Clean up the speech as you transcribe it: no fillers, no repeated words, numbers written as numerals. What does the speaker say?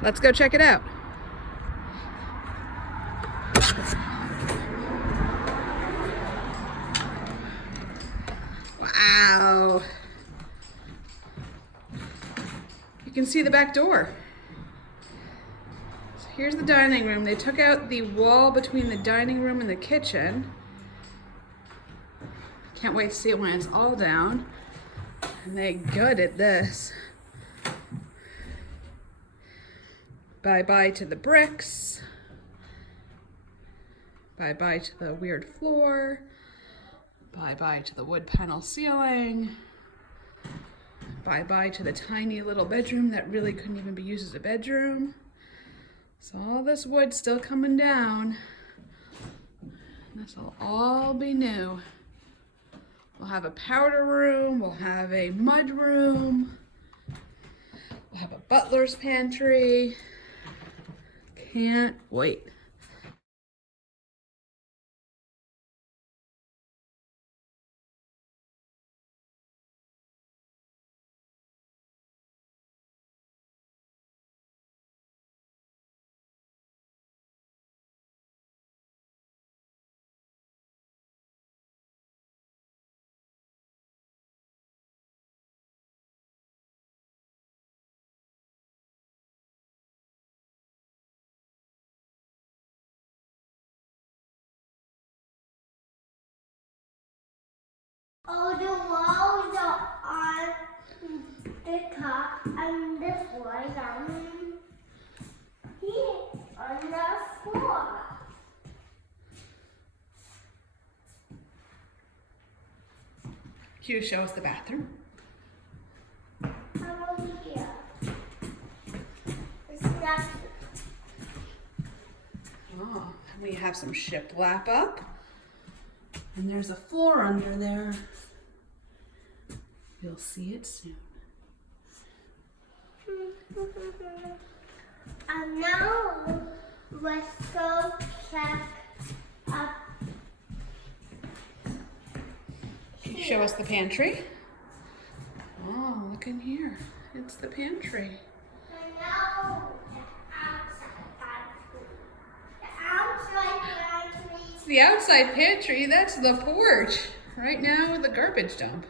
Let's go check it out. Wow. You can see the back door. So here's the dining room. They took out the wall between the dining room and the kitchen. Can't wait to see it when it's all down. And they gutted this. Bye-bye to the bricks. Bye-bye to the weird floor. Bye-bye to the wood panel ceiling. Bye-bye to the tiny little bedroom that really couldn't even be used as a bedroom. So all this wood still coming down. This will all be new. We'll have a powder room, we'll have a mud room, we'll have a butler's pantry. Can't wait. Oh, the walls are on the top and the floor is on here on the floor. Can you show us the bathroom? Come over here. It's not. Oh, we have some shiplap up. And there's a floor under there. You'll see it soon. And now let's go check up. Can you show us the pantry? Oh, look in here. It's the pantry. And now the outside pantry. The outside pantry. It's the outside pantry. That's the porch. Right now with the garbage dump.